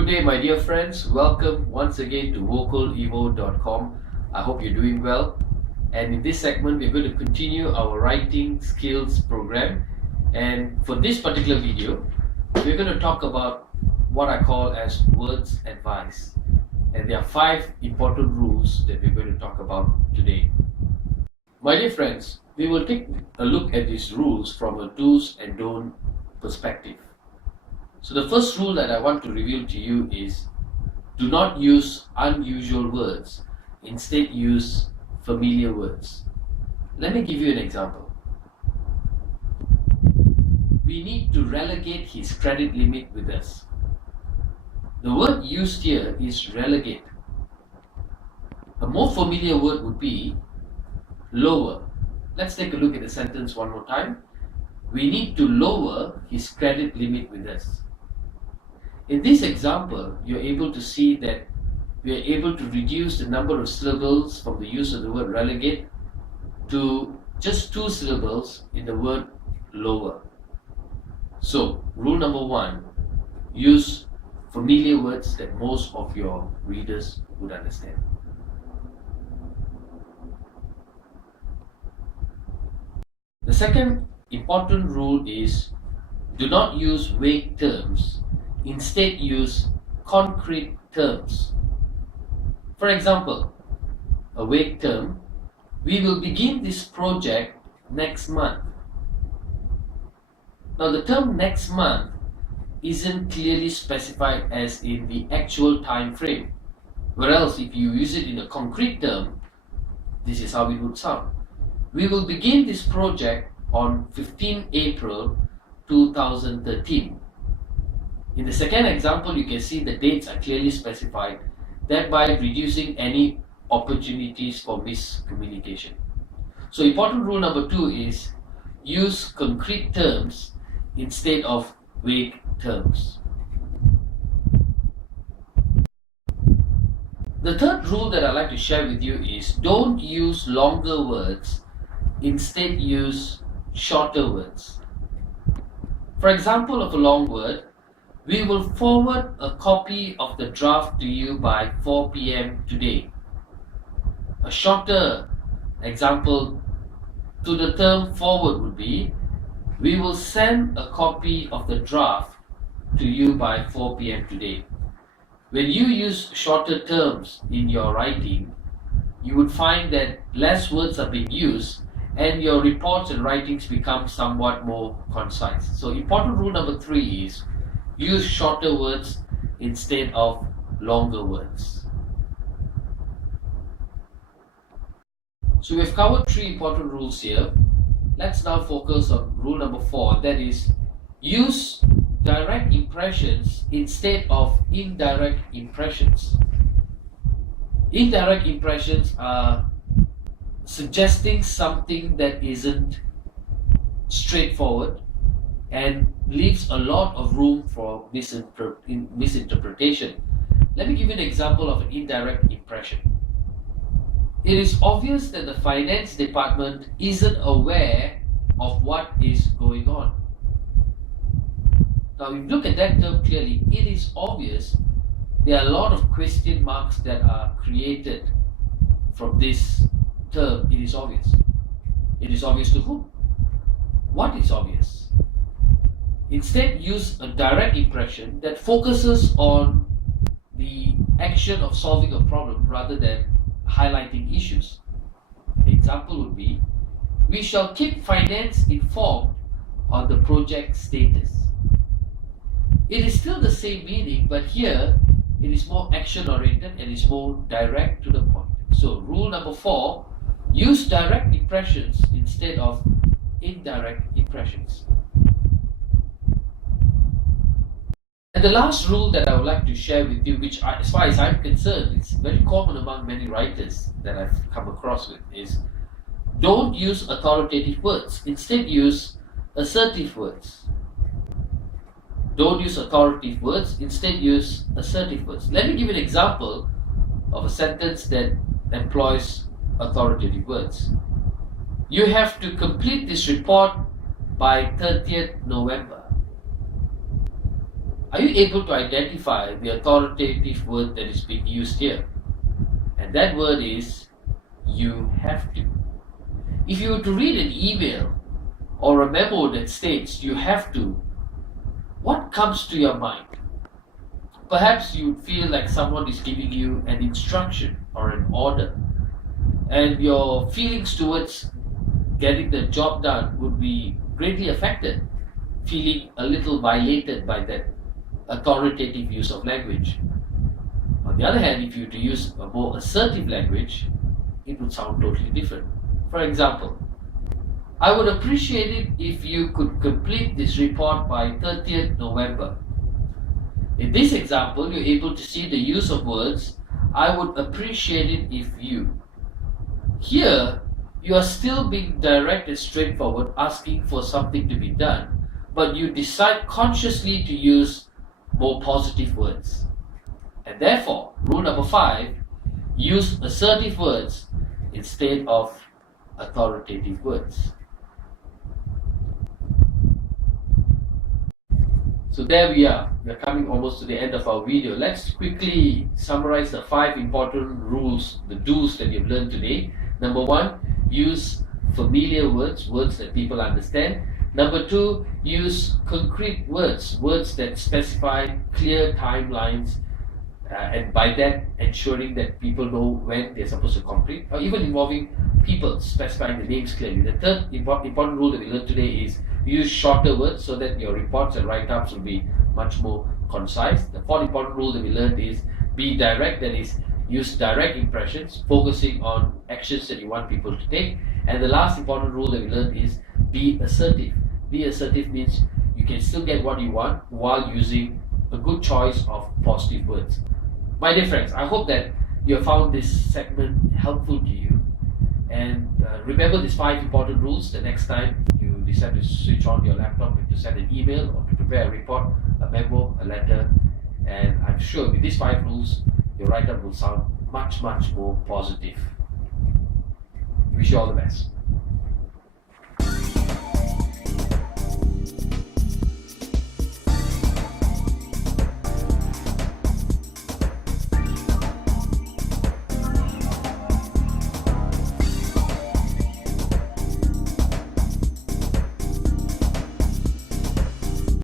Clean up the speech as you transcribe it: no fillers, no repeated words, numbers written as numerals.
Good day, my dear friends. Welcome once again to vocalevo.com. I hope you're doing well. And in this segment, we're going to continue our writing skills program. And for this particular video, we're going to talk about what I call as words advice. And there are 5 important rules that we're going to talk about today. My dear friends, we will take a look at these rules from a do's and don't perspective. So the first rule that I want to reveal to you is do not use unusual words. Instead, use familiar words. Let me give you an example. We need to relegate his credit limit with us. The word used here is relegate. A more familiar word would be lower. Let's take a look at the sentence one more time. We need to lower his credit limit with us. In this example, you're able to see that we are able to reduce the number of syllables from the use of the word relegate to just 2 syllables in the word lower. So, rule number 1, use familiar words that most of your readers would understand. The second important rule is do not use vague terms. Instead, use concrete terms. For example, a vague term, we will begin this project next month. Now, the term next month isn't clearly specified as in the actual time frame. Whereas if you use it in a concrete term, this is how it would sound. We will begin this project on 15 April 2013. In the second example, you can see the dates are clearly specified, thereby reducing any opportunities for miscommunication. So important rule number 2 is use concrete terms instead of vague terms. The third rule that I'd like to share with you is don't use longer words, instead use shorter words. For example of a long word, we will forward a copy of the draft to you by 4 p.m. today. A shorter example to the term forward would be, we will send a copy of the draft to you by 4 p.m. today. When you use shorter terms in your writing, you would find that less words are being used and your reports and writings become somewhat more concise. So important rule number 3 is use shorter words instead of longer words. So we've covered 3 important rules here. Let's now focus on rule number 4, that is use direct impressions instead of indirect impressions. Indirect impressions are suggesting something that isn't straightforward and leaves a lot of room for misinterpretation. Let me give you an example of an indirect impression. It is obvious that the finance department isn't aware of what is going on. Now, if you look at that term clearly, it is obvious there are a lot of question marks that are created from this term. It is obvious. It is obvious to whom? What is obvious? Instead, use a direct impression that focuses on the action of solving a problem rather than highlighting issues. The example would be, we shall keep finance informed on the project status. It is still the same meaning, but here it is more action-oriented and is more direct to the point. So rule number 4, use direct impressions instead of indirect impressions. And the last rule that I would like to share with you, which as far as I'm concerned, is very common among many writers that I've come across with, is don't use authoritative words. Instead, use assertive words. Don't use authoritative words. Instead, use assertive words. Let me give you an example of a sentence that employs authoritative words. You have to complete this report by 30th November. Are you able to identify the authoritative word that is being used here? And that word is you have to. If you were to read an email or a memo that states you have to, what comes to your mind? Perhaps you feel like someone is giving you an instruction or an order, and your feelings towards getting the job done would be greatly affected, feeling a little violated by that authoritative use of language. On the other hand, if you were to use a more assertive language, it would sound totally different. For example, I would appreciate it if you could complete this report by 30th November. In this example, you're able to see the use of words, I would appreciate it if you. Here, you are still being direct and straightforward, asking for something to be done, but you decide consciously to use more positive words. And therefore, rule number 5, use assertive words instead of authoritative words. So there we are. We're coming almost to the end of our video. Let's quickly summarize the 5 important rules, the do's that you've learned today. Number 1, use familiar words, words that people understand. Number 2, use concrete words, words that specify clear timelines, and by that ensuring that people know when they're supposed to complete, or even involving people, specifying the names clearly. The third important rule that we learned today is use shorter words so that your reports and write-ups will be much more concise. The fourth important rule that we learned is be direct, that is, use direct impressions, focusing on actions that you want people to take. And the last important rule that we learned is be assertive. Be assertive means you can still get what you want while using a good choice of positive words. My dear friends, I hope that you have found this segment helpful to you. And remember these 5 important rules the next time you decide to switch on your laptop and to send an email or to prepare a report, a memo, a letter. And I'm sure with these 5 rules, your write-up will sound much, much more positive. Wish you all the best.